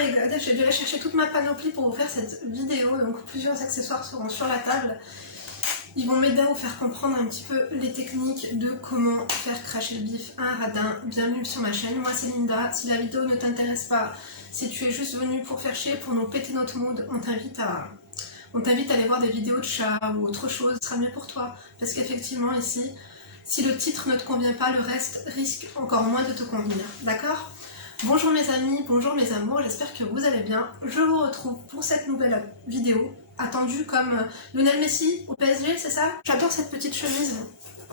my god, j'ai dû aller chercher toute ma panoplie pour vous faire cette vidéo, donc plusieurs accessoires seront sur la table. Ils vont m'aider à vous faire comprendre un petit peu les techniques de comment faire cracher le bif à un radin. Bienvenue sur ma chaîne, moi c'est Linda. Si la vidéo ne t'intéresse pas, si tu es juste venu pour faire chier, pour nous péter notre mood, on t'invite à aller voir des vidéos de chats ou autre chose, ce sera mieux pour toi. Parce qu'effectivement ici, si le titre ne te convient pas, le reste risque encore moins de te convenir, d'accord? Bonjour mes amis, bonjour mes amours, j'espère que vous allez bien. Je vous retrouve pour cette nouvelle vidéo, attendue comme Lionel Messi au PSG, c'est ça? J'adore cette petite chemise,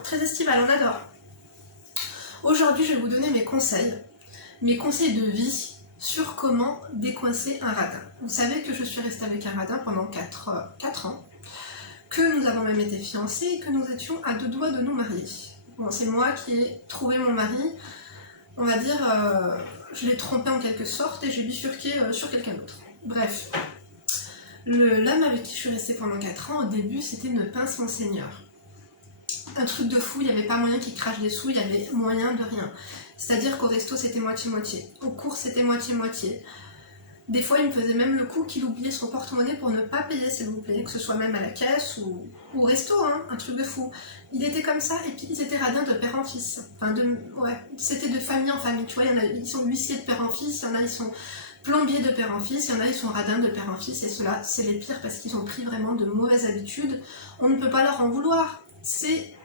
très estivale, on adore. Aujourd'hui, je vais vous donner mes conseils de vie sur comment décoincer un radin. Vous savez que je suis restée avec un radin pendant 4 ans, que nous avons même été fiancés et que nous étions à 2 doigts de nous marier. Bon, c'est moi qui ai trouvé mon mari, on va dire, je l'ai trompé en quelque sorte et j'ai bifurqué sur quelqu'un d'autre. Bref, l'homme avec qui je suis restée pendant 4 ans, au début, c'était une pince monseigneur. Un truc de fou, il n'y avait pas moyen qu'il crache des sous, il y avait moyen de rien. C'est-à-dire qu'au resto, c'était moitié-moitié. Aux courses, c'était moitié-moitié. Des fois, il me faisait même le coup qu'il oubliait son porte-monnaie pour ne pas payer, s'il vous plaît, que ce soit même à la caisse ou au resto, hein, un truc de fou. Il était comme ça, et puis ils étaient radins de père en fils. Enfin, ouais, c'était de famille en famille, tu vois, ils sont huissiers de père en fils, il y en a, ils sont plombiers de père en fils, il y en a, ils sont radins de père en fils, et ceux-là, c'est les pires parce qu'ils ont pris vraiment de mauvaises habitudes. On ne peut pas leur en vouloir. C'est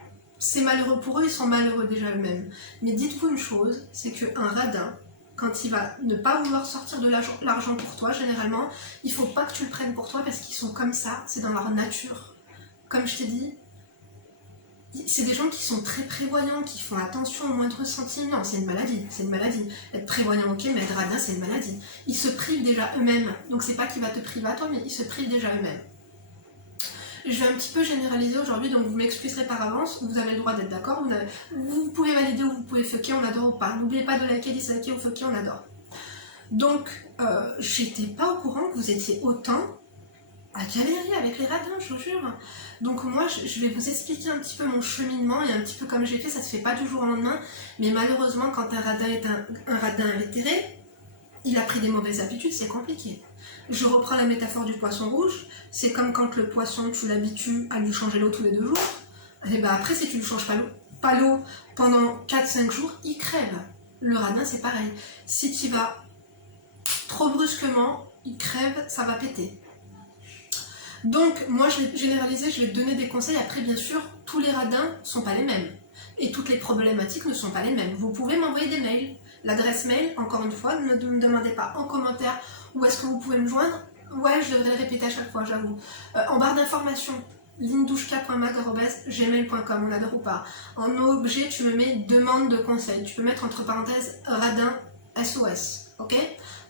malheureux pour eux, ils sont malheureux déjà eux-mêmes. Mais dites-vous une chose, c'est qu'un radin, quand il va ne pas vouloir sortir de l'argent pour toi, généralement, il ne faut pas que tu le prennes pour toi parce qu'ils sont comme ça, c'est dans leur nature. Comme je t'ai dit, c'est des gens qui sont très prévoyants, qui font attention au moindre centime. Non, c'est une maladie, c'est une maladie. Être prévoyant, ok, mais être radin, c'est une maladie. Ils se privent déjà eux-mêmes. Donc c'est pas qu'il va te priver à toi, mais ils se privent déjà eux-mêmes. Je vais un petit peu généraliser aujourd'hui, donc vous m'excuserez par avance, vous avez le droit d'être d'accord, vous pouvez valider ou vous pouvez fucker, on adore ou pas. N'oubliez pas de liker, disliker ou fucker, on adore. Donc, j'étais pas au courant que vous étiez autant à galérer avec les radins, je vous jure. Donc moi, je vais vous expliquer un petit peu mon cheminement, et un petit peu comme j'ai fait, ça se fait pas du jour au lendemain, mais malheureusement, quand un radin est un radin invétéré, il a pris des mauvaises habitudes, c'est compliqué. Je reprends la métaphore du poisson rouge, c'est comme quand le poisson, tu l'habitues à lui changer l'eau tous les 2 jours, et ben après, si tu lui changes pas l'eau pendant 4-5 jours, il crève. Le radin, c'est pareil. Si tu vas trop brusquement, il crève, ça va péter. Donc, moi, je vais généraliser, je vais te donner des conseils. Après, bien sûr, tous les radins ne sont pas les mêmes. Et toutes les problématiques ne sont pas les mêmes. Vous pouvez m'envoyer des mails. L'adresse mail, encore une fois, ne me demandez pas en commentaire où est-ce que vous pouvez me joindre. Ouais, je devrais le répéter à chaque fois, j'avoue. En barre d'informations, lindouchka.mag@gmail.com, on adore ou pas. En objet, tu me mets demande de conseil. Tu peux mettre entre parenthèses radin SOS, ok?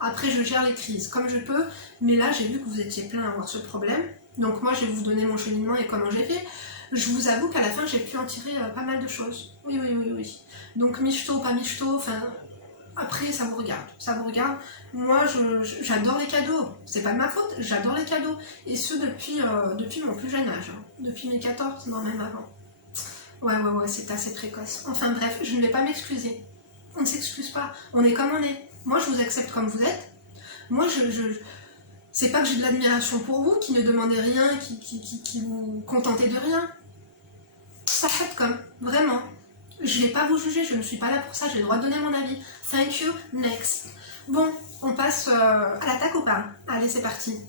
Après, je gère les crises comme je peux, mais là, j'ai vu que vous étiez plein à avoir ce problème. Donc moi, je vais vous donner mon cheminement et comment j'ai fait. Je vous avoue qu'à la fin, j'ai pu en tirer pas mal de choses. Oui. Donc michto, pas michto, enfin... Après, ça vous regarde, Moi, j'adore les cadeaux. C'est pas de ma faute, j'adore les cadeaux. Et ce, depuis mon plus jeune âge. Hein. Depuis mes 14, non, même avant. Ouais, c'est assez précoce. Enfin bref, je ne vais pas m'excuser. On ne s'excuse pas. On est comme on est. Moi, je vous accepte comme vous êtes. Moi, c'est pas que j'ai de l'admiration pour vous, qui ne demandez rien, qui vous contentez de rien. Ça fait comme, vraiment. Je ne vais pas vous juger, je ne suis pas là pour ça, j'ai le droit de donner mon avis. Thank you, next. Bon, on passe à l'attaque ou pas? Allez, c'est parti.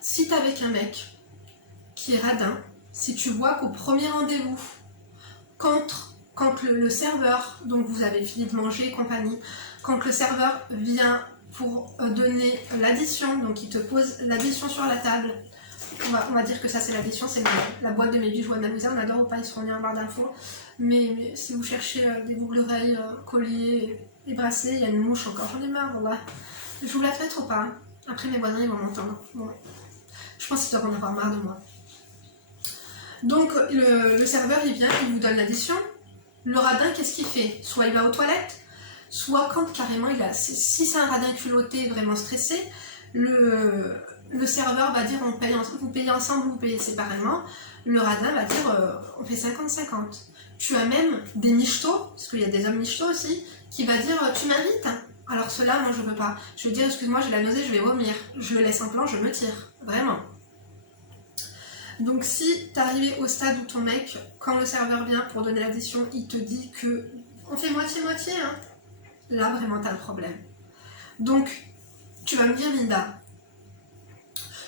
Si t'es avec un mec qui est radin, si tu vois qu'au premier rendez-vous, quand le serveur, donc vous avez fini de manger et compagnie, quand le serveur vient pour donner l'addition, donc il te pose l'addition sur la table, on va dire que ça c'est l'addition, c'est la boîte de mes bijoux Anna-Louisa, on adore ou pas, ils seront mis en barre d'infos. Mais si vous cherchez des boucles-oreilles, colliers et bracelets, il y a une mouche encore, j'en ai marre, ouais. Je vous la fais trop pas, hein. Après mes voisins ils vont m'entendre. Bon. Je pense qu'ils doivent en avoir marre de moi. Donc le serveur il vient, il vous donne l'addition. Le radin qu'est-ce qu'il fait? Soit il va aux toilettes, soit quand carrément il a... Si c'est un radin culotté, vraiment stressé, le serveur va dire vous payez ensemble ou vous payez séparément. Le radin va dire on fait 50-50. Tu as même des michetots, parce qu'il y a des hommes michetots aussi, qui va dire tu m'invites. Alors cela, moi je veux pas. Je vais dire, excuse-moi, j'ai la nausée, je vais vomir. Je le laisse en plan, je me tire. Vraiment. Donc si t'es arrivé au stade où ton mec, quand le serveur vient pour donner l'addition, il te dit que on fait moitié-moitié, hein, là vraiment t'as le problème. Donc, tu vas me dire, Linda,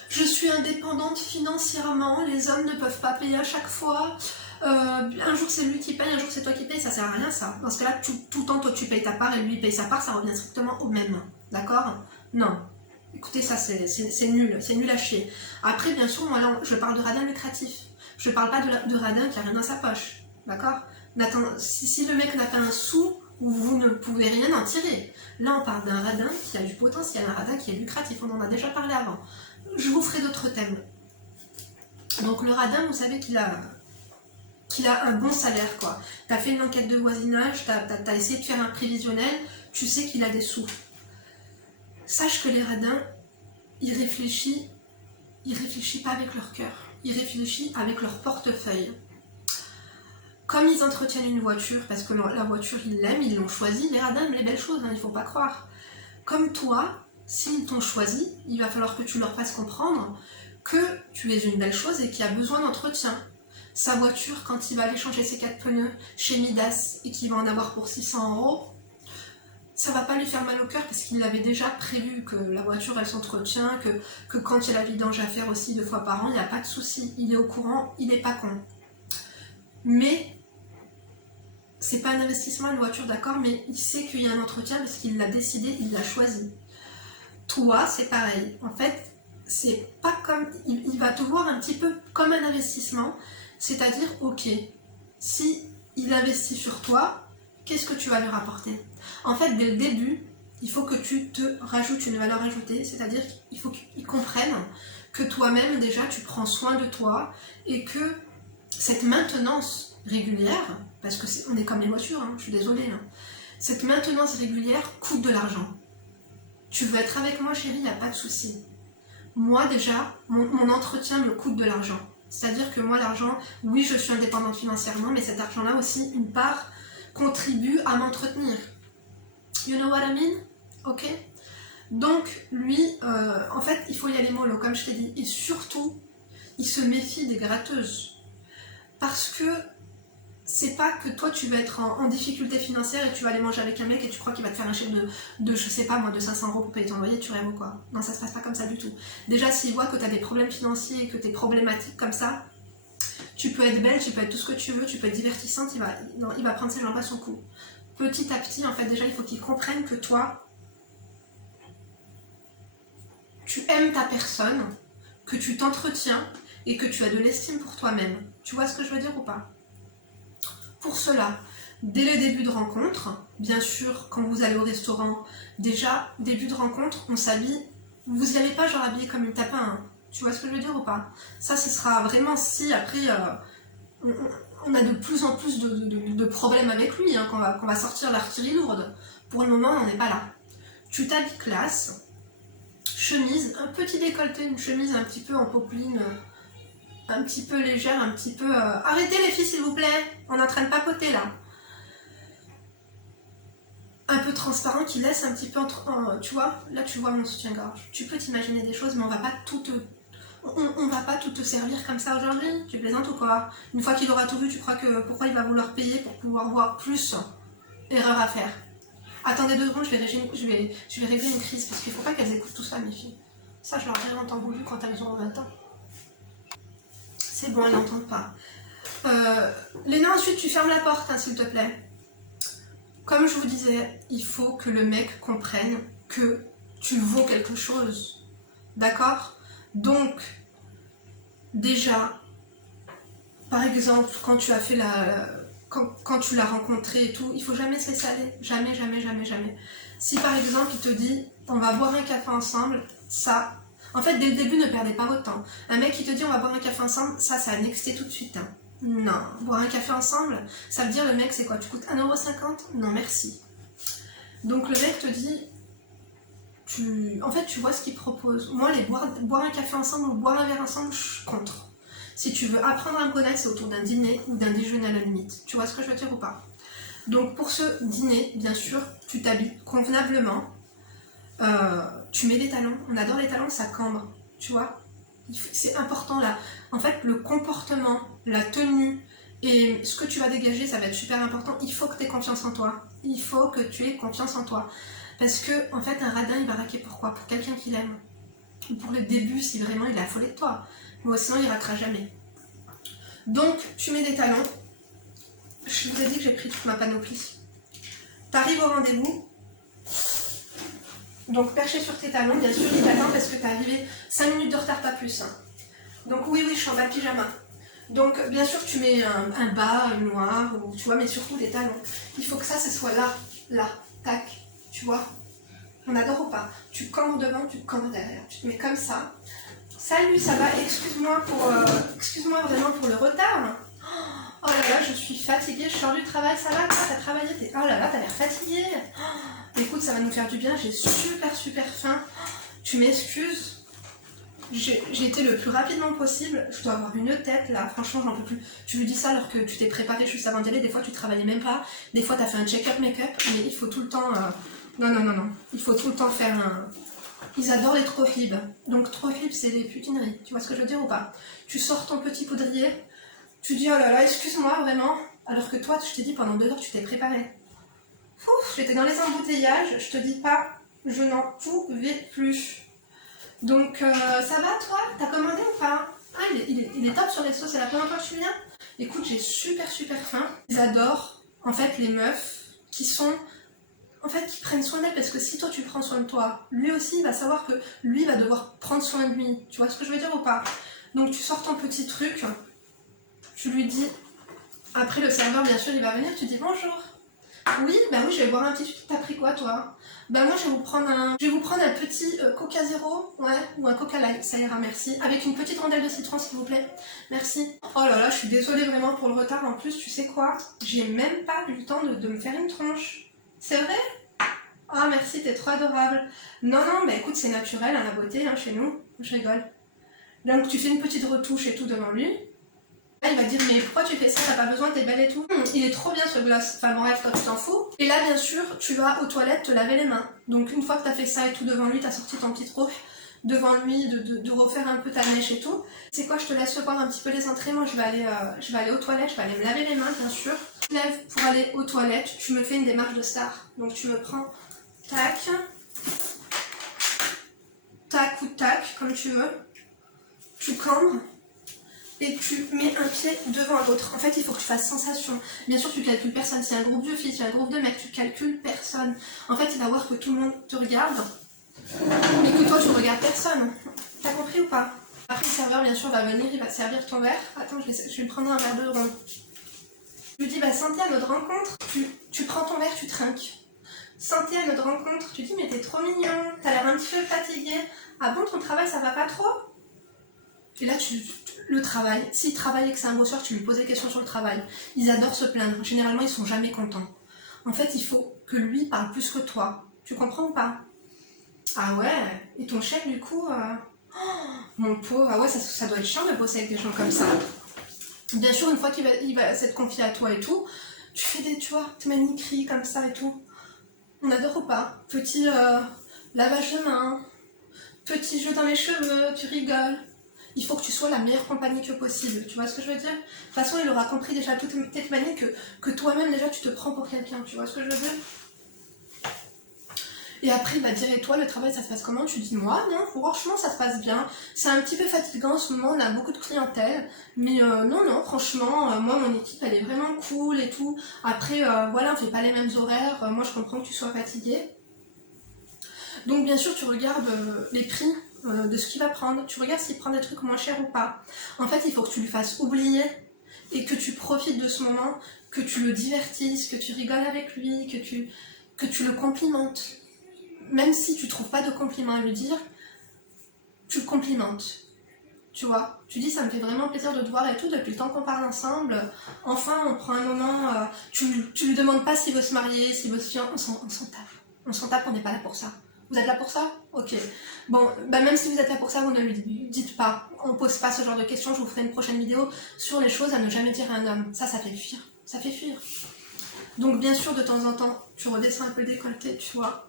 je suis indépendante financièrement, les hommes ne peuvent pas payer à chaque fois, un jour c'est lui qui paye, un jour c'est toi qui paye, ça sert à rien ça. Dans ce cas-là, tout le temps toi tu payes ta part et lui il paye sa part, ça revient strictement au même. D'accord? Non. Écoutez, ça c'est nul à chier. Après, bien sûr, moi là, je parle de radin lucratif. Je parle pas de radin qui a rien dans sa poche. D'accord? Si le mec n'a pas un sou, vous ne pouvez rien en tirer. Là, on parle d'un radin qui a du potentiel, un radin qui est lucratif. On en a déjà parlé avant. Je vous ferai d'autres thèmes. Donc le radin, vous savez qu'il a un bon salaire, quoi. Tu as fait une enquête de voisinage, tu as essayé de faire un prévisionnel, tu sais qu'il a des sous. Sache que les radins, ils réfléchissent pas avec leur cœur, ils réfléchissent avec leur portefeuille. Comme ils entretiennent une voiture, parce que la voiture, ils l'aiment, ils l'ont choisie, les radins aiment les belles choses, hein, il ne faut pas croire. Comme toi, s'ils t'ont choisi, il va falloir que tu leur fasses comprendre que tu es une belle chose et qu'il y a besoin d'entretien. Sa voiture, quand il va aller changer ses 4 pneus chez Midas et qu'il va en avoir pour 600 €, ça va pas lui faire mal au cœur parce qu'il avait déjà prévu que la voiture elle s'entretient, que quand il y a la vidange à faire aussi 2 fois par an, il n'y a pas de souci, il est au courant, il n'est pas con. Mais c'est pas un investissement une voiture, d'accord, mais il sait qu'il y a un entretien parce qu'il l'a décidé, il l'a choisi. Toi, c'est pareil. En fait, c'est pas comme... Il va te voir un petit peu comme un investissement, c'est-à-dire, ok, si il investit sur toi, qu'est-ce que tu vas lui rapporter? En fait, dès le début, il faut que tu te rajoutes une valeur ajoutée, c'est-à-dire qu'il faut qu'ils comprennent que toi-même, déjà, tu prends soin de toi et que cette maintenance régulière, parce que on est comme les voitures, hein, je suis désolée, hein, cette maintenance régulière coûte de l'argent. Tu veux être avec moi, chérie, il n'y a pas de souci. Moi, déjà, mon entretien me coûte de l'argent. C'est-à-dire que moi, l'argent, oui, je suis indépendante financièrement, mais cet argent-là aussi, une part, contribue à m'entretenir. You know what I mean? Ok? Donc, lui, en fait, il faut y aller mollo, comme je t'ai dit. Et surtout, il se méfie des gratteuses. Parce que c'est pas que toi, tu vas être en difficulté financière et tu vas aller manger avec un mec et tu crois qu'il va te faire un chèque de je sais pas moi, de 500 € pour payer ton loyer, tu rêves ou quoi? Non, ça se passe pas comme ça du tout. Déjà, s'il voit que tu as des problèmes financiers et que tu es problématique comme ça, tu peux être belle, tu peux être tout ce que tu veux, tu peux être divertissante, il va prendre ses jambes à son cou. Petit à petit, en fait, déjà, il faut qu'il comprenne que toi, tu aimes ta personne, que tu t'entretiens et que tu as de l'estime pour toi-même. Tu vois ce que je veux dire ou pas? Pour cela, dès le début de rencontre, bien sûr, quand vous allez au restaurant, déjà, début de rencontre, on s'habille, vous n'y allez pas genre habillé comme une tapin, hein. Tu vois ce que je veux dire ou pas? Ça, ce sera vraiment si après, on a de plus en plus de problèmes avec lui, hein, qu'on va sortir l'artillerie lourde. Pour le moment, on n'en est pas là. Tu t'habilles classe, chemise, un petit décolleté, une chemise un petit peu en popeline, un petit peu légère, un petit peu... Arrêtez les filles s'il vous plaît, on est en train de papoter là. Un peu transparent qui laisse un petit peu tu vois, là tu vois mon soutien-gorge. Tu peux t'imaginer des choses mais on va pas tout te servir comme ça aujourd'hui. Tu plaisantes ou quoi? Une fois qu'il aura tout vu, tu crois que pourquoi il va vouloir payer pour pouvoir voir plus? Erreur à faire. Attendez 2 secondes, je vais régler une crise parce qu'il faut pas qu'elles écoutent tout ça mes filles. Ça je leur ai longtemps voulu quand elles ont 20 ans. C'est bon, elles n'entendent pas. Léna, ensuite tu fermes la porte, hein, s'il te plaît. Comme je vous disais, il faut que le mec comprenne que tu vaux quelque chose. D'accord? Donc, déjà, par exemple, quand tu as fait quand tu l'as rencontré et tout, il faut jamais se laisser aller. Jamais, jamais, jamais, jamais. Si par exemple, il te dit, on va boire un café ensemble, ça... En fait, dès le début, ne perdez pas votre temps. Un mec qui te dit, on va boire un café ensemble, ça a nexté tout de suite. Hein. Non, boire un café ensemble, ça veut dire le mec, c'est quoi? Tu coûtes 1,50 €? Non, merci. Donc le mec te dit... En fait, tu vois ce qu'il propose. Moi, boire un café ensemble ou boire un verre ensemble, je suis contre. Si tu veux apprendre à me connaître, c'est autour d'un dîner ou d'un déjeuner à la limite. Tu vois ce que je veux dire ou pas? Donc pour ce dîner, bien sûr, tu t'habilles convenablement. tu mets des talons. On adore les talons, ça cambre, tu vois. C'est important là. En fait, le comportement, la tenue et ce que tu vas dégager, ça va être super important. Il faut que tu aies confiance en toi. Il faut que tu aies confiance en toi. Parce que, en fait, un radin, il va raquer pourquoi? Pour quelqu'un qu'il aime. Ou pour le début, si vraiment il est affolé de toi. Ou sinon, il raquera jamais. Donc, tu mets des talons. Je vous ai dit que j'ai pris toute ma panoplie. Tu arrives au rendez-vous. Donc, perché sur tes talons, bien sûr, il t'attend parce que tu es arrivé 5 minutes de retard, pas plus. Donc, oui, je suis en bas de pyjama. Donc, bien sûr, tu mets un bas noir, ou, tu vois, mais surtout des talons. Il faut que ça, ce soit là, tac, tu vois. On adore ou pas? Tu cambres devant, tu cambres derrière. Tu te mets comme ça. Salut, ça va? Excuse-moi vraiment pour le retard. Oh là là, je suis fatiguée, je sors du travail, ça va? Toi, t'as travaillé? Oh là là, t'as l'air fatiguée. Écoute, ça va nous faire du bien, j'ai super faim. Tu m'excuses? J'ai été le plus rapidement possible. Je dois avoir une tête là, franchement, j'en peux plus. Tu me dis ça alors que tu t'es préparé juste avant d'y aller. Des fois, tu travaillais même pas. Des fois, t'as fait un check-up make-up. Mais il faut tout le temps. Non. Il faut tout le temps faire un. Ils adorent les trophibs. Donc, trophibs, c'est des putineries. Tu vois ce que je veux dire ou pas? Tu sors ton petit poudrier. Tu dis, oh là là, excuse-moi, vraiment. Alors que toi, je t'ai dit, pendant 2 heures, tu t'es préparé. Ouf, j'étais dans les embouteillages. Je te dis pas, je n'en pouvais plus. Donc, ça va, toi? T'as commandé ou pas? Ah, il est top sur les sauces. C'est la première fois que tu viens? Écoute, j'ai super faim. Ils adorent, en fait, les meufs qui sont... En fait, qui prennent soin d'elle, parce que si toi tu prends soin de toi, lui aussi il va savoir que lui va devoir prendre soin de lui. Tu vois ce que je veux dire ou pas? Donc tu sors ton petit truc, tu lui dis, après le serveur bien sûr il va venir, tu dis bonjour. Oui, je vais boire un petit... T'as pris quoi toi? Moi je vais vous prendre un petit Coca Zéro, ouais, ou un Coca Light, ça ira, merci. Avec une petite rondelle de citron s'il vous plaît, merci. Oh là là, je suis désolée vraiment pour le retard, en plus tu sais quoi? J'ai même pas eu le temps de me faire une tronche. C'est vrai? Ah merci, t'es trop adorable. Non, écoute, c'est naturel, hein, la beauté, hein, chez nous. Je rigole. Donc tu fais une petite retouche et tout devant lui. Là, il va dire, mais pourquoi tu fais ça? T'as pas besoin, t'es belle et tout. Il est trop bien ce gloss. Enfin bref, toi tu t'en fous. Et là, bien sûr, tu vas aux toilettes te laver les mains. Donc une fois que t'as fait ça et tout devant lui, t'as sorti ton petit trophée devant lui, de refaire un peu ta mèche et tout. C'est quoi, je te laisse voir un petit peu les entrées. Moi, je vais aller aux toilettes, je vais aller me laver les mains, bien sûr. Tu te lèves pour aller aux toilettes, tu me fais une démarche de star. Donc tu me prends, tac, tac ou tac, comme tu veux. Tu cambres et tu mets un pied devant l'autre. En fait, il faut que tu fasses sensation. Bien sûr, tu calcules personne. Si y a un groupe de filles, si y a un groupe de mecs, tu calcules personne. En fait, il va voir que tout le monde te regarde. Mais que toi tu regardes personne. T'as compris ou pas? Après le serveur bien sûr va venir, il va te servir ton verre. Attends, je vais prendre un verre de rond. Je lui dis santé à notre rencontre. Tu prends ton verre, tu trinques. Santé à notre rencontre. Tu dis mais t'es trop mignon, t'as l'air un petit peu fatigué. Ah bon, ton travail ça va pas trop? Et là le travail, s'il travaille et que c'est un bosseur, tu lui poses des questions sur le travail. Ils adorent se plaindre, généralement ils sont jamais contents. En fait il faut que lui parle plus que toi. Tu comprends ou pas? Ah ouais, et ton chef du coup, mon pauvre, ah ouais, ça doit être chiant de bosser avec des gens comme ça. Bien sûr, une fois qu'il va s'être confié à toi et tout, tu fais tu vois, tes maniqueries comme ça et tout. On adore ou pas? Petit lavage de main, petit jeu dans les cheveux, tu rigoles. Il faut que tu sois la meilleure compagnie que possible, tu vois ce que je veux dire? De toute façon, il aura compris déjà toutes tes manies que toi-même déjà tu te prends pour quelqu'un, tu vois ce que je veux dire? Et après, il va dire, et toi, le travail, ça se passe comment? Tu dis, moi, non, franchement, ça se passe bien. C'est un petit peu fatigant en ce moment, on a beaucoup de clientèle. Mais non, franchement, moi, mon équipe, elle est vraiment cool et tout. Après, voilà, on fait pas les mêmes horaires. Moi, je comprends que tu sois fatigué. Donc, bien sûr, tu regardes les prix de ce qu'il va prendre. Tu regardes s'il prend des trucs moins chers ou pas. En fait, il faut que tu lui fasses oublier et que tu profites de ce moment, que tu le divertisses, que tu rigoles avec lui, que tu le complimentes. Même si tu trouves pas de compliment à lui dire, tu le complimentes. Tu vois, tu dis ça me fait vraiment plaisir de te voir et tout, depuis le temps qu'on parle ensemble. Enfin, on prend un moment, tu lui demandes pas s'il veut se marier, s'il veut se fier, on s'en tape. On s'en tape, on n'est pas là pour ça. Vous êtes là pour ça? Ok. Bon, même si vous êtes là pour ça, vous ne lui dites pas. On pose pas ce genre de questions, je vous ferai une prochaine vidéo sur les choses à ne jamais dire à un homme. Ça fait fuir. Ça fait fuir. Donc bien sûr, de temps en temps, tu redescends un peu le décolleté, tu vois.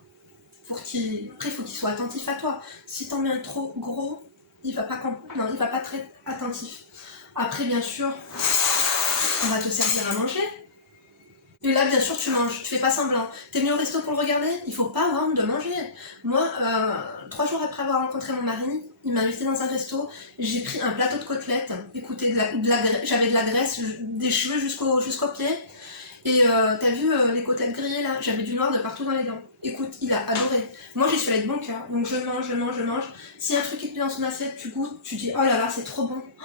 Après, il faut qu'il soit attentif à toi. Si t'en mets un trop gros, il va pas être très attentif. Après, bien sûr, on va te servir à manger. Et là, bien sûr, tu manges, tu fais pas semblant. T'es venu au resto pour le regarder, il faut pas avoir honte de manger. Moi, 3 jours après avoir rencontré mon mari, il m'a invité dans un resto, j'ai pris un plateau de côtelettes, écoutez, j'avais de la graisse, des cheveux jusqu'aux pieds, et t'as vu les côtelettes grillées là, j'avais du noir de partout dans les dents. Écoute, il a adoré. Moi, j'y suis allée de bon cœur, donc je mange. Si un truc est plus dans son assiette, tu goûtes, tu dis, oh là là, c'est trop bon. Oh,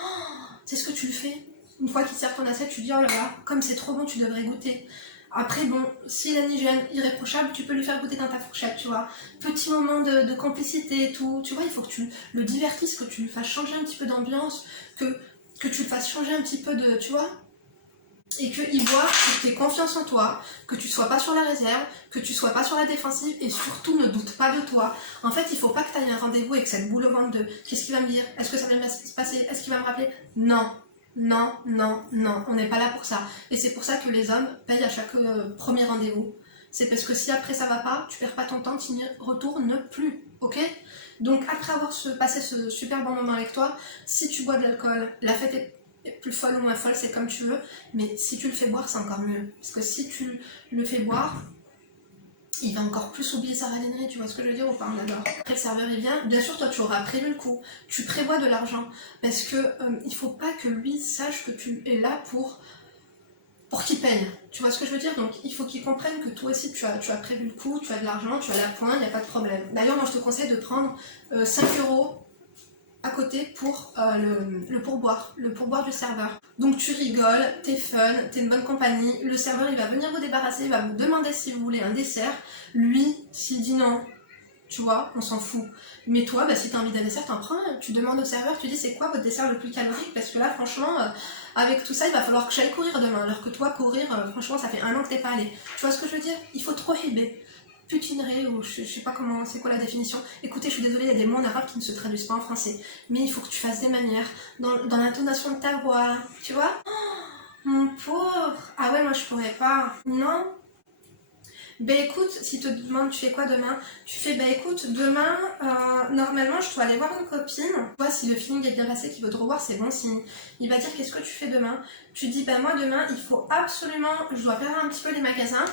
c'est ce que tu le fais. Une fois qu'il sert ton assiette, tu dis oh là là, comme c'est trop bon, tu devrais goûter. Après, bon, s'il a une hygiène irréprochable, tu peux lui faire goûter dans ta fourchette, tu vois. Petit moment de complicité et tout, tu vois, il faut que tu le divertisses, que tu lui fasses changer un petit peu d'ambiance, que tu le fasses changer un petit peu de, tu vois, et qu'il voit que tu aies confiance en toi, que tu sois pas sur la réserve, que tu sois pas sur la défensive, et surtout ne doute pas de toi. En fait, il faut pas que tu ailles un rendez-vous avec cette boule au ventre de qu'est-ce qu'il va me dire, est-ce que ça va bien se passer, est-ce qu'il va me rappeler. Non. Non, on n'est pas là pour ça. Et c'est pour ça que les hommes payent à chaque premier rendez-vous. C'est parce que si après ça va pas, tu perds pas ton temps, tu n'y retournes plus, ok? Donc après avoir passé ce super bon moment avec toi, si tu bois de l'alcool, la fête est plus folle ou moins folle, c'est comme tu veux, mais si tu le fais boire, c'est encore mieux. Parce que si tu le fais boire, il va encore plus oublier sa radinerie, tu vois ce que je veux dire ou pas, d'accord. Après le serveur il vient, bien sûr toi tu auras prévu le coup, tu prévois de l'argent, parce que il faut pas que lui sache que tu es là pour qu'il paye, tu vois ce que je veux dire. Donc il faut qu'il comprenne que toi aussi tu as prévu le coup, tu as de l'argent, tu as la pointe, il n'y a pas de problème. D'ailleurs moi je te conseille de prendre 5 € à côté pour le pourboire du serveur. Donc tu rigoles, t'es fun, t'es une bonne compagnie, le serveur il va venir vous débarrasser, il va vous demander si vous voulez un dessert. Lui, s'il dit non, tu vois, on s'en fout. Mais toi, bah, si t'as envie d'un dessert, t'en prends un. Tu demandes au serveur, tu dis c'est quoi votre dessert le plus calorique, parce que là franchement, avec tout ça, il va falloir que j'aille courir demain. Alors que toi, courir, franchement, ça fait 1 an que t'es pas allé. Tu vois ce que je veux dire? Il faut trop prohiber. Putinerie, ou je sais pas comment, c'est quoi la définition. Écoutez, je suis désolée, il y a des mots en arabe qui ne se traduisent pas en français. Mais il faut que tu fasses des manières, dans l'intonation de ta voix, tu vois. Oh, mon pauvre. Ah ouais, moi je pourrais pas. Non. Ben écoute, si te demande tu fais quoi demain, tu fais ben écoute, demain, normalement je dois aller voir une copine. Tu vois, si le feeling est bien passé, qu'il veut te revoir, c'est bon signe. Il va dire qu'est-ce que tu fais demain. Tu dis ben moi demain, il faut absolument, je dois faire un petit peu les magasins.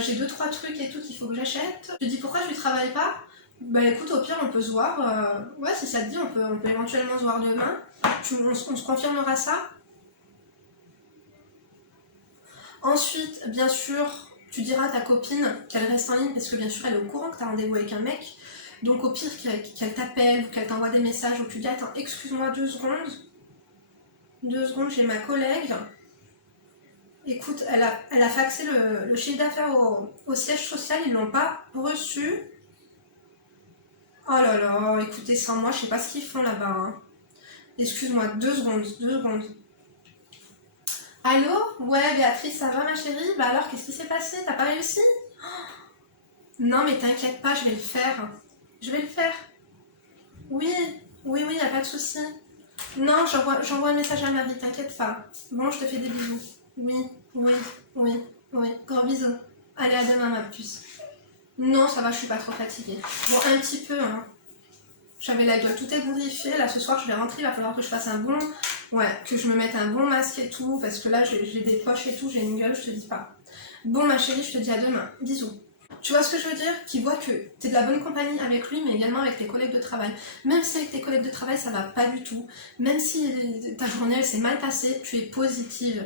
J'ai 2-3 trucs et tout qu'il faut que j'achète. Je dis pourquoi je ne travaille pas. Bah écoute, au pire on peut se voir, ouais si ça te dit on peut éventuellement se voir demain. On se confirmera ça. Ensuite, bien sûr, tu diras à ta copine qu'elle reste en ligne parce que bien sûr elle est au courant que tu as rendez-vous avec un mec. Donc au pire qu'elle t'appelle ou qu'elle t'envoie des messages où tu dis attends excuse-moi 2 secondes. 2 secondes, j'ai ma collègue. Écoute, elle a faxé le chiffre d'affaires au siège social, ils l'ont pas reçu. Oh là là, écoutez, sans moi, je sais pas ce qu'ils font là-bas. Hein. Excuse-moi, 2 secondes, 2 secondes. Allô? Ouais, Béatrice, ça va ma chérie? Bah alors, qu'est-ce qui s'est passé? T'as pas réussi? Non, mais t'inquiète pas, je vais le faire. Je vais le faire. Oui, y a pas de souci. Non, j'envoie un message à Marie, t'inquiète pas. Bon, je te fais des bisous. Oui. Gros bisous. Allez, à demain, ma puce. Non, ça va, je suis pas trop fatiguée. Bon, un petit peu, hein. J'avais la gueule tout ébouriffée. Là, ce soir, je vais rentrer. Il va falloir que je fasse un bon... Ouais, que je me mette un bon masque et tout. Parce que là, j'ai des poches et tout. J'ai une gueule, je te dis pas. Bon, ma chérie, je te dis à demain. Bisous. Tu vois ce que je veux dire? Qu'il voit que t'es de la bonne compagnie avec lui, mais également avec tes collègues de travail. Même si avec tes collègues de travail, ça va pas du tout. Même si ta journée, elle s'est mal passée, tu es positive.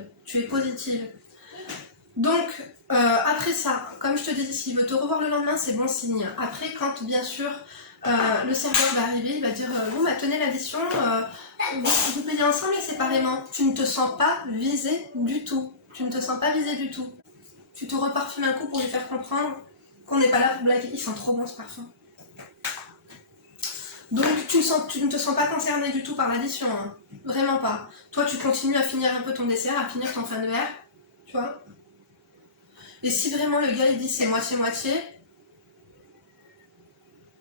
Donc, après ça, comme je te dis, s'il veut te revoir le lendemain, c'est bon signe. Après, quand bien sûr le serveur va arriver, il va dire bon, bah tenez l'addition, vous payez ensemble et séparément. Tu ne te sens pas visé du tout. Tu te reparfumes un coup pour lui faire comprendre qu'on n'est pas là pour blaguer. Il sent trop bon ce parfum. Donc, tu ne te sens pas concerné du tout par l'addition. Hein. Vraiment pas. Toi, tu continues à finir un peu ton dessert, à finir ton fin de verre. Tu vois? Et si vraiment le gars il dit c'est moitié-moitié,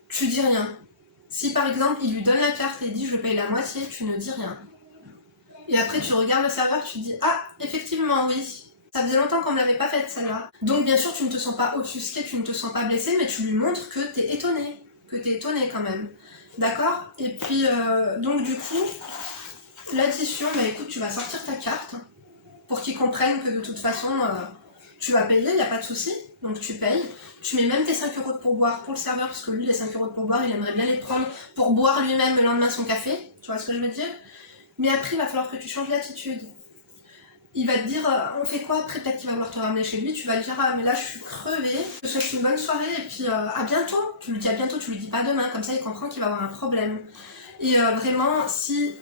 tu dis rien. Si par exemple il lui donne la carte et il dit je paye la moitié, tu ne dis rien. Et après tu regardes le serveur, tu dis ah effectivement oui, Ça faisait longtemps qu'on ne l'avait pas faite celle-là. Donc bien sûr tu ne te sens pas offusqué, tu ne te sens pas blessé, mais tu lui montres que tu es étonné. Que tu es étonné quand même. D'accord? Et puis donc du coup, l'addition, bah écoute, tu vas sortir ta carte pour qu'ils comprennent que de toute façon tu vas payer, il n'y a pas de souci. Donc tu payes. Tu mets même tes 5 € de pourboire pour le serveur, parce que lui les 5 € de pourboire, il aimerait bien les prendre pour boire lui-même le lendemain son café. Tu vois ce que je veux dire? Mais après il va falloir que tu changes d'attitude. Il va te dire, on fait quoi après? Peut-être qu'il va vouloir te ramener chez lui, tu vas lui dire, ah mais là je suis crevée, je te souhaite une bonne soirée et puis à bientôt. Tu lui dis à bientôt, tu lui dis pas demain, comme ça il comprend qu'il va avoir un problème. Et vraiment, si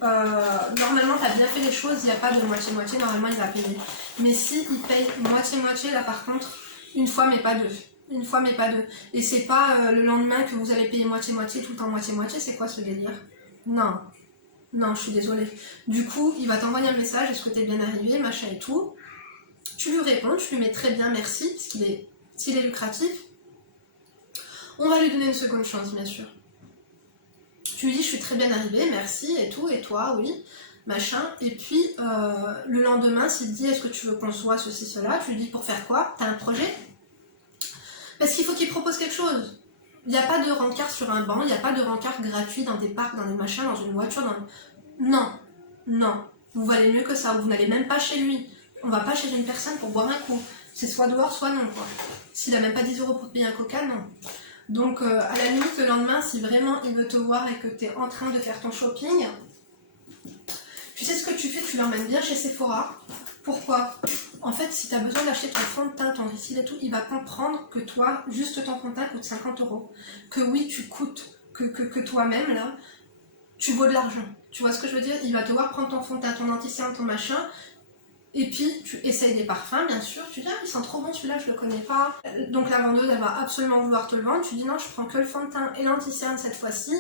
normalement tu as bien fait les choses, il n'y a pas de moitié-moitié, normalement il va payer. Mais si il paye moitié-moitié, là par contre, une fois mais pas deux. Une fois mais pas deux. Et c'est pas le lendemain que vous allez payer moitié-moitié, tout le temps moitié-moitié, c'est quoi ce délire? Non. Non, je suis désolée. Du coup, il va t'envoyer un message, est-ce que t'es bien arrivé, machin et tout. Tu lui réponds, tu lui mets très bien merci, parce s'il est lucratif. On va lui donner une seconde chance, bien sûr. Tu lui dis, je suis très bien arrivé, merci, et tout, et toi, oui, machin. Et puis, le lendemain, s'il te dit, est-ce que tu veux qu'on se voit, ceci, cela, tu lui dis, pour faire quoi? T'as un projet? Parce qu'il faut qu'il propose quelque chose. Il n'y a pas de rencard sur un banc, il n'y a pas de rencard gratuit dans des parcs, dans des machins, dans une voiture. Non, non. Vous valez mieux que ça. Vous n'allez même pas chez lui. On va pas chez une personne pour boire un coup. C'est soit dehors, soit non, quoi. S'il a même pas 10 € pour payer un coca, non. Donc, à la limite, le lendemain, si vraiment il veut te voir et que tu es en train de faire ton shopping, tu sais ce que tu fais, tu l'emmènes bien chez Sephora. Pourquoi? En fait, si tu as besoin d'acheter ton fond de teint, ton lifting et tout, il va comprendre que toi, juste ton fond de teint coûte 50 €. Que oui, tu coûtes, que toi-même, là, tu vaux de l'argent. Tu vois ce que je veux dire? Il va devoir prendre ton fond de teint, ton anti-cerne, ton machin, et puis tu essayes des parfums, bien sûr. Tu dis, ah, il sent trop bon celui-là, je le connais pas. Donc la vendeuse, elle va absolument vouloir te le vendre. Tu dis, non, je prends que le fond de teint et l'anti-cerne cette fois-ci.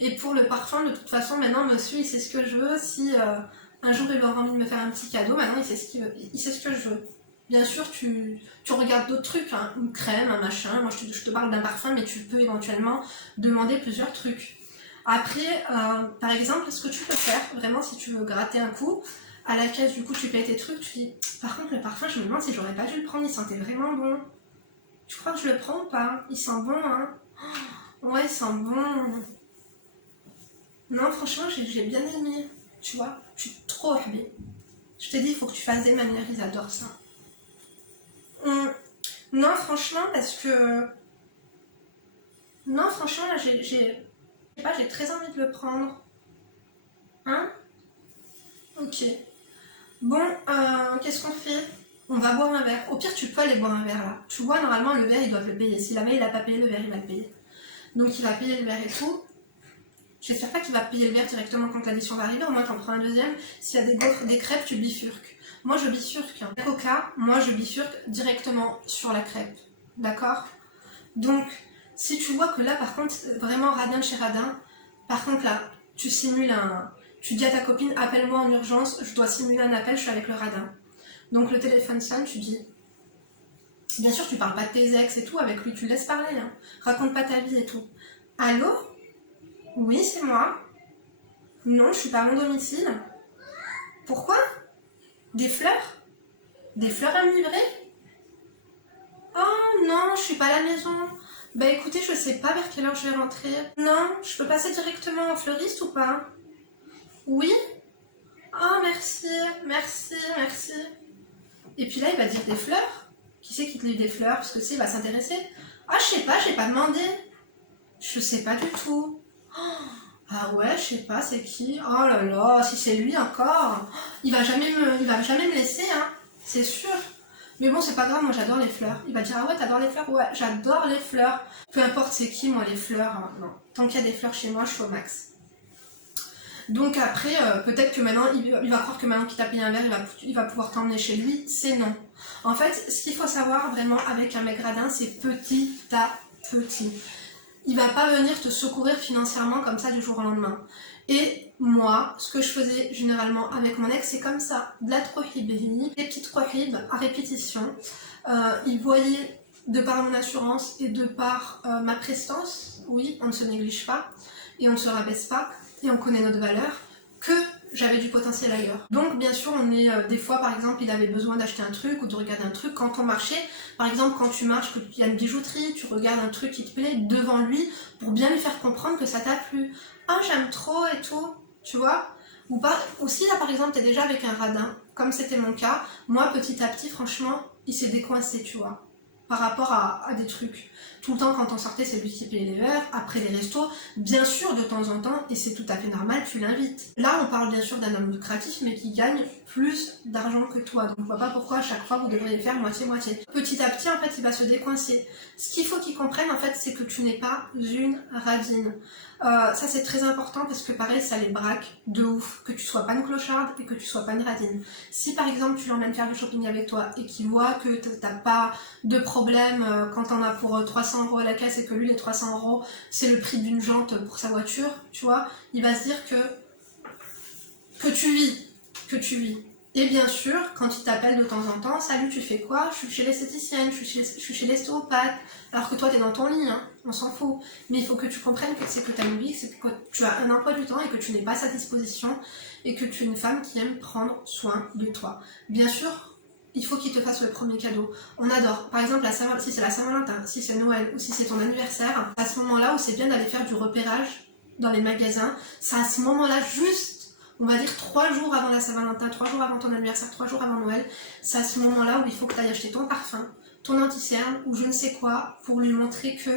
Et pour le parfum, de toute façon, maintenant, monsieur, il sait ce que je veux. Si un jour il aura envie de me faire un petit cadeau, maintenant, il sait ce qu'il veut. Il sait ce que je veux. Bien sûr, tu regardes d'autres trucs, hein, une crème, un machin. Moi, je te parle d'un parfum, mais tu peux éventuellement demander plusieurs trucs. Après, par exemple, ce que tu peux faire, vraiment, si tu veux gratter un coup, à la caisse, du coup, tu payes tes trucs, tu dis, par contre, le parfum, je me demande si j'aurais pas dû le prendre, il sentait vraiment bon. Tu crois que je le prends ou pas? Il sent bon, hein? Ouais, il sent bon. Non, franchement, j'ai bien aimé, tu vois, je suis trop habillée. Je t'ai dit, il faut que tu fasses des manières, ils adorent ça. Non, franchement, parce que... Non, franchement, là, j'ai très envie de le prendre. Hein? Ok. Bon, qu'est-ce qu'on fait? On va boire un verre. Au pire, tu peux aller boire un verre là. Tu vois, normalement, le verre, il doit le payer. Si jamais il n'a pas payé le verre, il va le payer. Donc, il va payer le verre et tout. J'espère pas qu'il va payer le verre directement quand l'addition va arriver. Au moins, t'en prends un deuxième. S'il y a des gaufres, des crêpes, tu bifurques. Moi, je bifurque. La coca, moi, je bifurque directement sur la crêpe. D'accord? Donc, si tu vois que là, par contre, vraiment radin de chez radin, par contre, là, tu simules un... Tu dis à ta copine, appelle-moi en urgence, je dois simuler un appel, je suis avec le radin. Donc le téléphone sonne, tu dis... Bien sûr, tu parles pas de tes ex et tout, avec lui, tu le laisses parler. Hein. Raconte pas ta vie et tout. Allô? Oui, c'est moi. Non, je suis pas à mon domicile. Pourquoi? Des fleurs? Des fleurs à me livrer? Oh non, je suis pas à la maison. Bah écoutez, je sais pas vers quelle heure je vais rentrer. Non, je peux passer directement au fleuriste ou pas? Oui? Oh, merci, merci, merci. Et puis là, il va dire des fleurs. Qui c'est qui te livre des fleurs? Parce que tu sais, il va s'intéresser. Ah, je sais pas, j'ai pas demandé. Je sais pas du tout. Oh, ah ouais, je sais pas, c'est qui? Oh là là, si c'est lui encore. Il va jamais me laisser, hein. C'est sûr. Mais bon, c'est pas grave, moi j'adore les fleurs. Il va dire, ah ouais, t'adores les fleurs? Ouais, j'adore les fleurs. Peu importe c'est qui, moi, les fleurs, hein, non. Tant qu'il y a des fleurs chez moi, je suis au max. Donc après, peut-être que maintenant, il va croire que maintenant qu'il t'a payé un verre, il va pouvoir t'emmener chez lui. C'est non. En fait, ce qu'il faut savoir vraiment avec un mec radin, c'est petit à petit. Il va pas venir te secourir financièrement comme ça du jour au lendemain. Et moi, ce que je faisais généralement avec mon ex, c'est comme ça. De la trohibérie, des petites trohib à répétition. Il voyait, de par mon assurance et de par ma prestance, oui, on ne se néglige pas et on ne se rabaisse pas, et on connaît notre valeur, que j'avais du potentiel ailleurs. Donc bien sûr on est des fois par exemple il avait besoin d'acheter un truc ou de regarder un truc quand on marchait, par exemple quand tu marches, qu'il y a une bijouterie, tu regardes un truc qui te plaît devant lui pour bien lui faire comprendre que ça t'a plu. Ah j'aime trop et tout, tu vois. Ou pas, aussi là par exemple t'es déjà avec un radin, comme c'était mon cas, moi petit à petit franchement il s'est décoincé tu vois, par rapport à des trucs. Tout le temps quand on sortait c'est lui qui payait les verres, après les restos, bien sûr de temps en temps, et c'est tout à fait normal, tu l'invites. Là on parle bien sûr d'un homme lucratif mais qui gagne plus d'argent que toi, donc je vois pas pourquoi à chaque fois vous devriez faire moitié-moitié. Petit à petit en fait il va se décoincer. Ce qu'il faut qu'il comprenne en fait c'est que tu n'es pas une radine. Ça c'est très important parce que pareil ça les braque de ouf, que tu sois pas une clocharde et que tu sois pas une radine. Si par exemple tu l'emmènes faire du shopping avec toi et qu'il voit que t'as pas de problème quand t'en as pour 300 € à la caisse et que lui les 300 € c'est le prix d'une jante pour sa voiture, tu vois, il va se dire que tu vis. Et bien sûr, quand il t'appelle de temps en temps, salut, tu fais quoi? Je suis chez l'esthéticienne, je suis chez l'ostéopathe. Alors que toi, t'es dans ton lit, hein, on s'en fout. Mais il faut que tu comprennes que c'est que t'as une vie, c'est que tu as un emploi du temps et que tu n'es pas à sa disposition et que tu es une femme qui aime prendre soin de toi. Bien sûr, il faut qu'il te fasse le premier cadeau. On adore. Par exemple, si c'est la Saint-Valentin, si c'est Noël ou si c'est ton anniversaire, à ce moment-là où c'est bien d'aller faire du repérage dans les magasins, c'est à ce moment-là juste, on va dire 3 jours avant la Saint-Valentin, 3 jours avant ton anniversaire, 3 jours avant Noël, c'est à ce moment-là où il faut que tu ailles acheter ton parfum, ton anti-cerne ou je ne sais quoi pour lui montrer que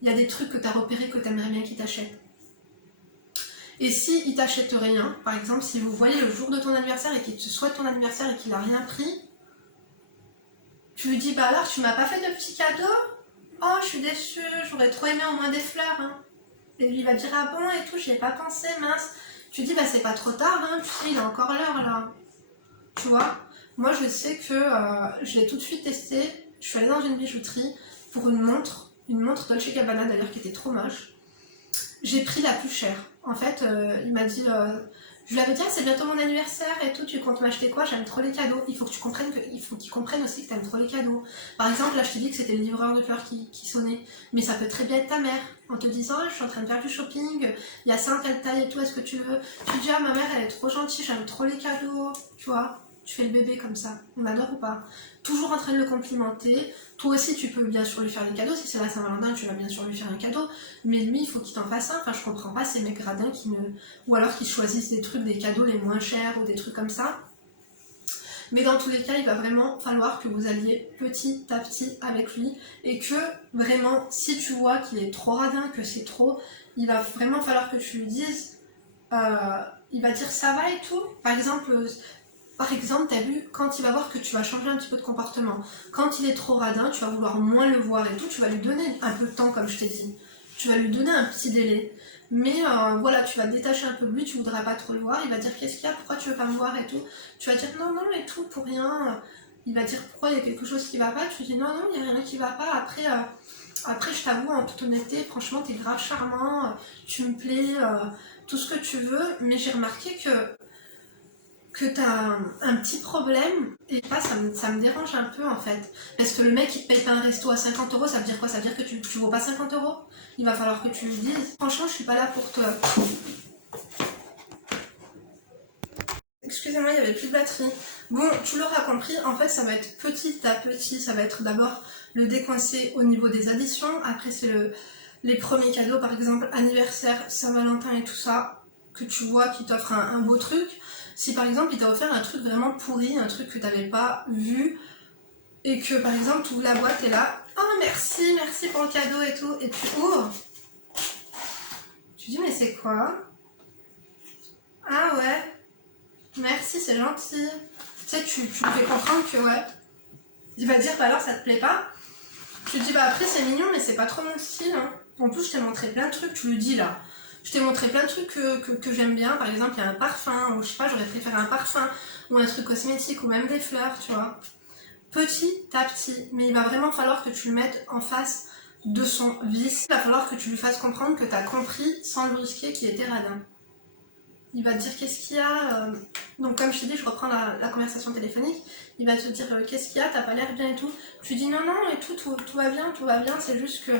il y a des trucs que tu as repérés que tu aimerais bien qu'il t'achète. Et si il t'achète rien, par exemple, si vous voyez le jour de ton anniversaire et qu'il te souhaite ton anniversaire et qu'il n'a rien pris, tu lui dis bah alors tu m'as pas fait de petit cadeau? Oh je suis déçue, j'aurais trop aimé au moins des fleurs. Hein. Et lui il va dire ah bon et tout, j'y ai pas pensé, mince. Tu dis bah c'est pas trop tard, hein, tu sais il est encore l'heure là. Tu vois, moi je sais que je l'ai tout de suite testé, je suis allée dans une bijouterie pour une montre Dolce Gabbana d'ailleurs qui était trop moche. J'ai pris la plus chère. En fait, il m'a dit, je lui avais dit, ah, c'est bientôt mon anniversaire et tout, tu comptes m'acheter quoi? J'aime trop les cadeaux. Il faut que tu comprennes il faut qu'il comprenne aussi que t'aimes trop les cadeaux. Par exemple, là je t'ai dit que c'était le livreur de fleurs qui sonnait, mais ça peut très bien être ta mère, en te disant, je suis en train de faire du shopping, il y a ça en telle taille et tout, est-ce que tu veux? Tu dis, ah ma mère elle est trop gentille, j'aime trop les cadeaux, tu vois. Tu fais le bébé comme ça, on adore ou pas? Toujours en train de le complimenter. Toi aussi tu peux bien sûr lui faire des cadeaux, si c'est la Saint-Valentin tu vas bien sûr lui faire un cadeau, mais lui il faut qu'il t'en fasse un, enfin je comprends pas ces mecs gradins qui ne... ou alors qu'ils choisissent des trucs, des cadeaux les moins chers ou des trucs comme ça. Mais dans tous les cas il va vraiment falloir que vous alliez petit à petit avec lui et que vraiment si tu vois qu'il est trop radin, que c'est trop, il va vraiment falloir que tu lui dises, il va dire ça va et tout, par exemple, t'as vu, quand il va voir que tu vas changer un petit peu de comportement, quand il est trop radin, tu vas vouloir moins le voir et tout, tu vas lui donner un peu de temps comme je t'ai dit. Tu vas lui donner un petit délai. Mais voilà, tu vas te détacher un peu de lui, tu voudras pas trop le voir, il va dire qu'est-ce qu'il y a, pourquoi tu veux pas me voir et tout. Tu vas dire non, non et tout, pour rien. Il va dire pourquoi il y a quelque chose qui va pas, tu dis non, non, il y a rien qui va pas. Après je t'avoue, en toute honnêteté, franchement, t'es grave charmant, tu me plais, tout ce que tu veux, mais j'ai remarqué que t'as un petit problème, et là ça me dérange un peu en fait. Parce que le mec il te paye pas un resto à 50 €, ça veut dire quoi? Ça veut dire que tu vaux pas 50 €? Il va falloir que tu lui dises. Franchement, je suis pas là pour te... Excusez-moi, il y avait plus de batterie. Bon, tu l'auras compris, en fait ça va être petit à petit, ça va être d'abord le décoincer au niveau des additions, après c'est les premiers cadeaux, par exemple anniversaire, Saint-Valentin et tout ça, que tu vois qui t'offre un beau truc. Si par exemple il t'a offert un truc vraiment pourri, un truc que t'avais pas vu, et que par exemple tu ouvres la boîte et là, oh merci pour le cadeau et tout, et tu ouvres, tu dis mais c'est quoi? Ah ouais, merci c'est gentil. Tu sais, tu lui fais comprendre que ouais, il va dire bah alors ça te plaît pas? Tu dis bah après c'est mignon mais c'est pas trop mon style. Hein. En plus je t'ai montré plein de trucs, tu lui dis là. Je t'ai montré plein de trucs que j'aime bien, par exemple il y a un parfum, ou je sais pas, j'aurais préféré un parfum, ou un truc cosmétique, ou même des fleurs, tu vois. Petit à petit, mais il va vraiment falloir que tu le mettes en face de son vice. Il va falloir que tu lui fasses comprendre que tu as compris, sans le brusquer, qu'il était radin. Il va te dire qu'est-ce qu'il y a, donc comme je t'ai dit, je reprends la conversation téléphonique, il va te dire qu'est-ce qu'il y a, t'as pas l'air bien et tout. Tu dis non et tout va bien, c'est juste que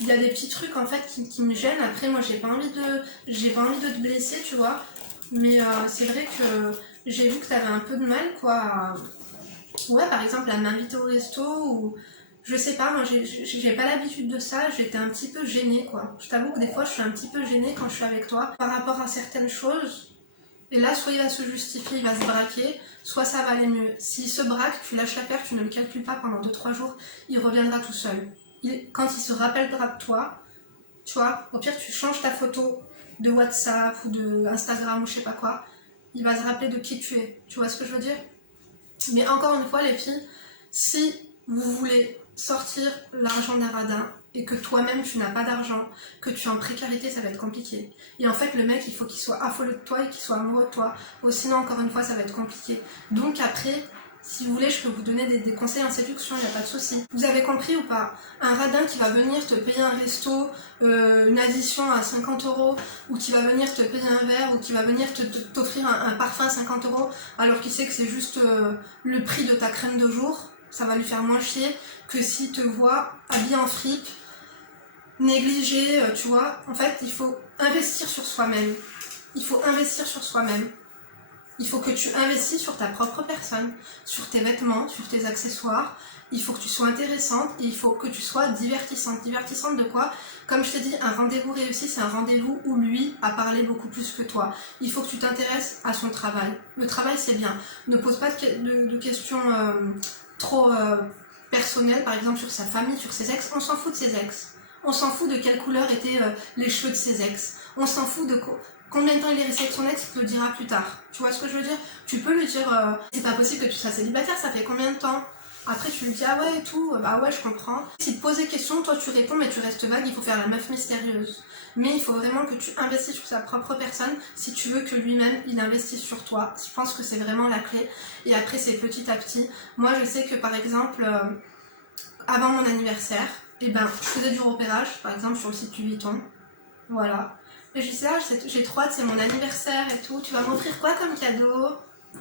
il y a des petits trucs en fait qui me gênent. Après moi j'ai pas envie de te blesser, tu vois. Mais c'est vrai que j'ai vu que t'avais un peu de mal, quoi, ouais, par exemple, à m'inviter au resto, ou... Je sais pas, moi j'ai pas l'habitude de ça, j'étais un petit peu gênée, quoi. Je t'avoue que des fois je suis un petit peu gênée quand je suis avec toi par rapport à certaines choses. Et là, soit il va se justifier, il va se braquer, soit ça va aller mieux. S'il se braque, tu lâches l'affaire, tu ne le calcules pas pendant 2-3 jours, il reviendra tout seul. Quand il se rappellera de toi, tu vois, au pire tu changes ta photo de WhatsApp ou de Instagram ou je sais pas quoi, il va se rappeler de qui tu es. Tu vois ce que je veux dire? Mais encore une fois, les filles, si vous voulez sortir l'argent d'un radin et que toi-même tu n'as pas d'argent, que tu es en précarité, ça va être compliqué. Et en fait, le mec, il faut qu'il soit affolé de toi et qu'il soit amoureux de toi. Ou sinon, encore une fois, ça va être compliqué. Donc après, si vous voulez, je peux vous donner des conseils en séduction, il n'y a pas de souci. Vous avez compris ou pas? Un radin qui va venir te payer un resto, une addition à 50 €, ou qui va venir te payer un verre, ou qui va venir t'offrir un parfum à 50 €, alors qu'il sait que c'est juste le prix de ta crème de jour, ça va lui faire moins chier que s'il te voit habillé en fripe, négligé, tu vois. En fait, il faut investir sur soi-même. Il faut investir sur soi-même. Il faut que tu investisses sur ta propre personne, sur tes vêtements, sur tes accessoires. Il faut que tu sois intéressante et il faut que tu sois divertissante. Divertissante de quoi? Comme je t'ai dit, un rendez-vous réussi, c'est un rendez-vous où lui a parlé beaucoup plus que toi. Il faut que tu t'intéresses à son travail. Le travail, c'est bien. Ne pose pas de questions trop personnelles, par exemple sur sa famille, sur ses ex. On s'en fout de ses ex. On s'en fout de quelle couleur étaient les cheveux de ses ex. On s'en fout de quoi. Combien de temps il est resté avec son ex, il te le dira plus tard. Tu vois ce que je veux dire? Tu peux lui dire, c'est pas possible que tu sois célibataire, ça fait combien de temps? Après tu lui dis, ah ouais et tout, bah ouais je comprends. S'il te pose des questions, toi tu réponds mais tu restes vague, il faut faire la meuf mystérieuse. Mais il faut vraiment que tu investisses sur sa propre personne si tu veux que lui-même il investisse sur toi. Je pense que c'est vraiment la clé. Et après c'est petit à petit. Moi je sais que par exemple, avant mon anniversaire, et ben, je faisais du repérage, par exemple sur le site du Vuitton. Voilà. Et je disais, ah, j'ai trop hâte, c'est mon anniversaire et tout. Tu vas m'offrir quoi comme cadeau?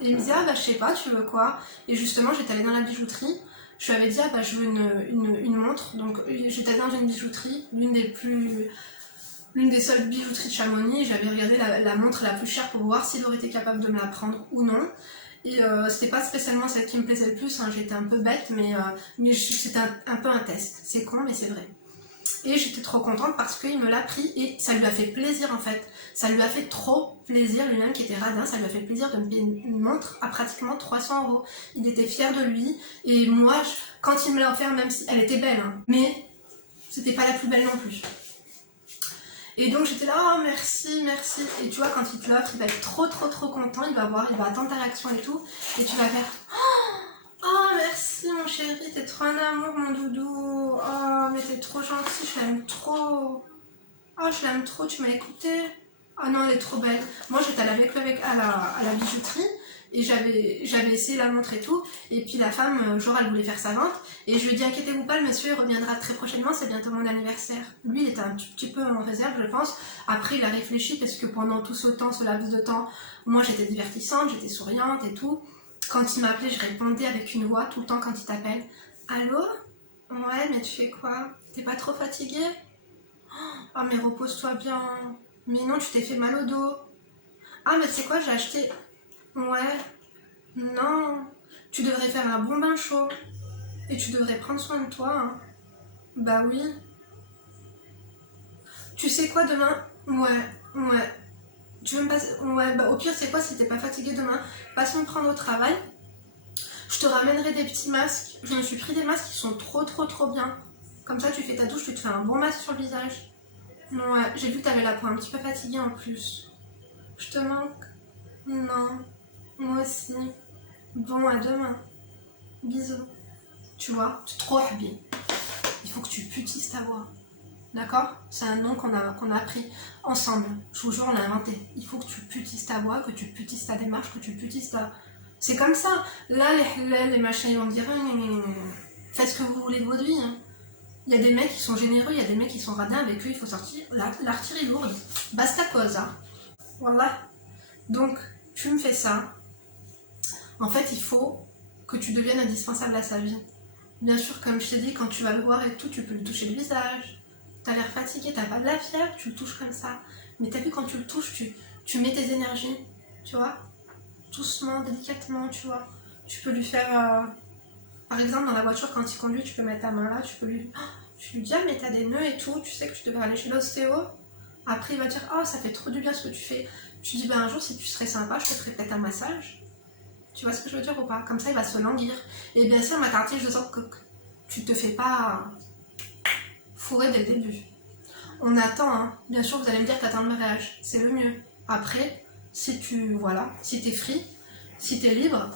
Et il me disait, ah bah je sais pas, tu veux quoi? Et justement, j'étais allée dans la bijouterie. Je lui avais dit, ah bah je veux une montre. Donc j'étais allée dans une bijouterie, l'une des seules bijouteries de Chamonix. J'avais regardé la montre la plus chère pour voir s'il aurait été capable de me la prendre ou non. Et c'était pas spécialement celle qui me plaisait le plus, hein. J'étais un peu bête, mais c'était un peu un test. C'est con, mais c'est vrai. Et j'étais trop contente parce qu'il me l'a pris et ça lui a fait plaisir en fait. Ça lui a fait trop plaisir, lui-même qui était radin, ça lui a fait plaisir de me payer une montre à pratiquement 300 €. Il était fier de lui et moi, quand il me l'a offert, même si elle était belle, hein, mais c'était pas la plus belle non plus. Et donc j'étais là, oh merci, merci. Et tu vois, quand il te l'offre, il va être trop content, il va attendre ta réaction et tout. Et tu vas faire, oh merci mon chéri, t'es trop un amour mon doudou. Oh mais t'es trop gentil, je l'aime trop. Oh je l'aime trop, tu m'as écouté. Oh non, elle est trop belle. Moi j'étais allée avec lui à la bijouterie. Et j'avais essayé la montre et tout, et puis la femme, genre elle voulait faire sa vente, et je lui ai dit inquiétez-vous pas, le monsieur reviendra très prochainement, c'est bientôt mon anniversaire. Lui il était un petit peu en réserve je pense, après il a réfléchi parce que pendant tout ce temps, ce laps de temps, moi j'étais divertissante, j'étais souriante et tout. Quand il m'appelait, je répondais avec une voix tout le temps quand il t'appelle. Allô? Ouais mais tu fais quoi? T'es pas trop fatiguée? Oh mais repose-toi bien. Mais non, tu t'es fait mal au dos. Ah mais tu sais quoi, j'ai acheté... Ouais, non, tu devrais faire un bon bain chaud et tu devrais prendre soin de toi. Hein. Bah oui. Tu sais quoi demain? Ouais. Tu veux me passer? Ouais, bah au pire, c'est quoi si t'es pas fatigué demain? Passe me prendre au travail. Je te ramènerai des petits masques. Je me suis pris des masques qui sont trop bien. Comme ça, tu fais ta douche, tu te fais un bon masque sur le visage. Ouais, j'ai vu que t'avais la peau un petit peu fatiguée en plus. Je te manque? Non. Moi aussi. Bon, à demain. Bisous. Tu vois, tu es trop habillé. Il faut que tu putisses ta voix. D'accord? C'est un nom qu'on a pris ensemble. Je vous jure, on l'a inventé. Il faut que tu putisses ta voix, que tu putisses ta démarche, que tu putisses ta... C'est comme ça. Là, les machins, ils vont me dire faites ce que vous voulez de votre vie. Hein. Il y a des mecs qui sont généreux, il y a des mecs qui sont radins, avec eux, il faut sortir. L'artillerie lourde. Basta cosa. Voilà. Donc, tu me fais ça. En fait, il faut que tu deviennes indispensable à sa vie. Bien sûr, comme je t'ai dit, quand tu vas le voir et tout, tu peux lui toucher le visage. T'as l'air fatigué, t'as pas de la fièvre, tu le touches comme ça. Mais t'as vu, quand tu le touches, tu mets tes énergies. tu vois, doucement, délicatement, tu vois. Tu peux lui faire, par exemple, dans la voiture, quand il conduit, tu peux mettre ta main là, tu lui dis, ah, mais t'as des nœuds et tout, tu sais que tu devrais aller chez l'ostéo. Après, il va dire, oh, ça fait trop du bien ce que tu fais. Tu dis, ben un jour, si tu serais sympa, je te ferais peut-être un massage. Tu vois ce que je veux dire ou pas? Comme ça, il va se languir. Et bien sûr, ma tartine, je sens que tu te fais pas fourrer dès le début. On attend, hein. Bien sûr, vous allez me dire, t'attends le mariage. C'est le mieux. Après, si t'es free, si t'es libre,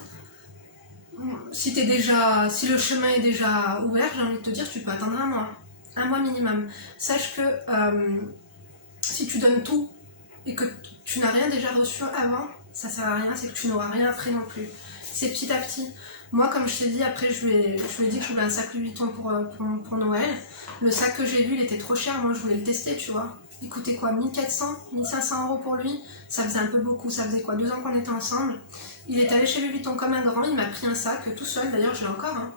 si le chemin est déjà ouvert, j'ai envie de te dire, tu peux attendre un mois minimum. Sache que si tu donnes tout et que tu n'as rien déjà reçu avant, ça sert à rien, c'est que tu n'auras rien après non plus. C'est petit à petit. Moi, comme je t'ai dit, après je lui ai dit que je voulais un sac Louis Vuitton pour Noël. Le sac que j'ai vu, il était trop cher, moi je voulais le tester, tu vois. Il coûtait quoi, 1400, 1500 euros pour lui. Ça faisait un peu beaucoup, ça faisait quoi, 2 ans qu'on était ensemble. Il est allé chez Louis Vuitton comme un grand, il m'a pris un sac tout seul, d'ailleurs je l'ai encore. Hein.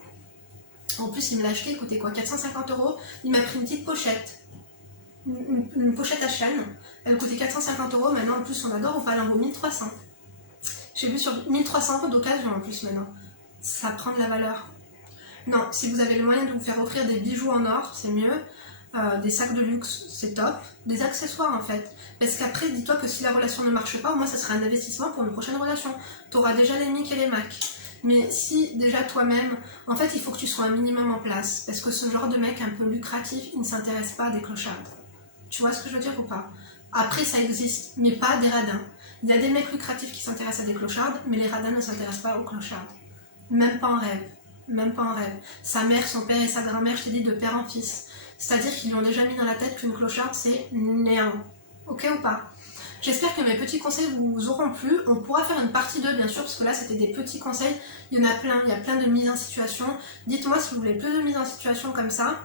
En plus, il me l'a acheté, il coûtait quoi, 450 euros. Il m'a pris une petite pochette. Une pochette à chaîne, elle coûtait 450 euros, maintenant en plus on adore, on parle en vaut 1300. J'ai vu sur 1300 euros d'occasion en plus maintenant. Ça prend de la valeur. Non, si vous avez le moyen de vous faire offrir des bijoux en or, c'est mieux. Des sacs de luxe, c'est top. Des accessoires en fait. Parce qu'après, dis-toi que si la relation ne marche pas, au moins ça sera un investissement pour une prochaine relation. Tu auras déjà les Mic et les Mac. Mais si déjà toi-même, en fait il faut que tu sois un minimum en place. Parce que ce genre de mec un peu lucratif, il ne s'intéresse pas à des clochards. Tu vois ce que je veux dire ou pas? Après, ça existe, mais pas des radins. Il y a des mecs lucratifs qui s'intéressent à des clochards, mais les radins ne s'intéressent pas aux clochards. Même pas en rêve. Même pas en rêve. Sa mère, son père et sa grand-mère, je t'ai dit, de père en fils. C'est-à-dire qu'ils lui ont déjà mis dans la tête qu'une clocharde, c'est néant. Ok ou pas? J'espère que mes petits conseils vous auront plu. On pourra faire une partie 2, bien sûr, parce que là, c'était des petits conseils. Il y en a plein, il y a plein de mises en situation. Dites-moi si vous voulez plus de mises en situation comme ça.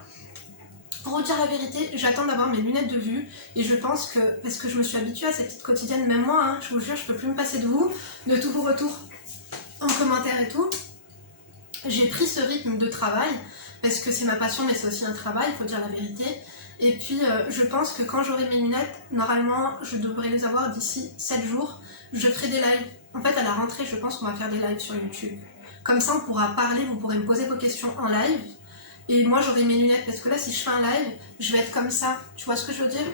Pour vous dire la vérité, j'attends d'avoir mes lunettes de vue et je pense que, parce que je me suis habituée à ces petites quotidiennes, même moi, hein, je vous jure, je peux plus me passer de vous, de tous vos retours en commentaire et tout. J'ai pris ce rythme de travail parce que c'est ma passion, mais c'est aussi un travail, il faut dire la vérité. Et puis, je pense que quand j'aurai mes lunettes, normalement, je devrais les avoir d'ici 7 jours. Je ferai des lives. En fait, à la rentrée, je pense qu'on va faire des lives sur YouTube. Comme ça, on pourra parler, vous pourrez me poser vos questions en live. Et moi j'aurai mes lunettes parce que là si je fais un live, je vais être comme ça. Tu vois ce que je veux dire?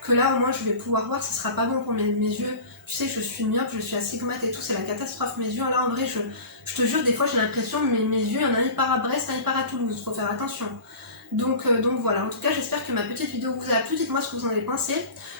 Que là au moins je vais pouvoir voir, ce sera pas bon pour mes yeux. Tu sais, je suis myope, je suis astigmate et tout, c'est la catastrophe mes yeux. Là en vrai, je te jure, des fois j'ai l'impression que mes yeux, il y en a un il part à Brest, un il part à Toulouse, faut faire attention. Donc voilà, en tout cas j'espère que ma petite vidéo vous a plu, dites-moi ce que vous en avez pensé.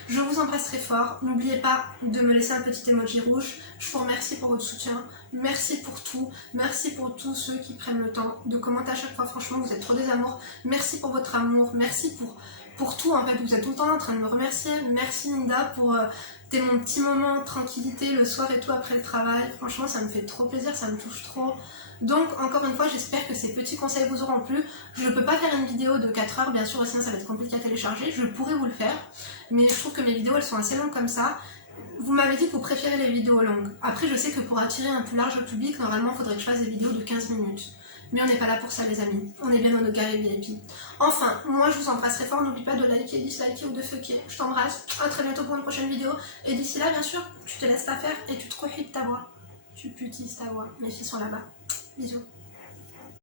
Je vous embrasse très fort, n'oubliez pas de me laisser un petit emoji rouge. Je vous remercie pour votre soutien, merci pour tout, merci pour tous ceux qui prennent le temps de commenter à chaque fois, franchement vous êtes trop des amours. Merci pour votre amour, merci pour tout en fait, vous êtes tout le temps en train de me remercier. Merci Linda pour mon petit moment de tranquillité le soir et tout après le travail, franchement ça me fait trop plaisir, ça me touche trop. Donc encore une fois j'espère que ces petits conseils vous auront plu. Je ne peux pas faire une vidéo de 4 heures bien sûr, sinon ça va être compliqué à télécharger. Je pourrais vous le faire, mais je trouve que mes vidéos elles sont assez longues comme ça. Vous m'avez dit que vous préférez les vidéos longues. Après je sais que pour attirer un plus large public, normalement il faudrait que je fasse des vidéos de 15 minutes. Mais on n'est pas là pour ça les amis, on est bien monogaré VIP. Enfin, moi je vous embrasserai fort, n'oublie pas de liker, disliker ou de fucker. Je t'embrasse, à très bientôt pour une prochaine vidéo. Et d'ici là bien sûr, tu te laisses ta faire et tu te cohites ta voix. Tu putises ta voix, mes filles sont là-bas. Bisous.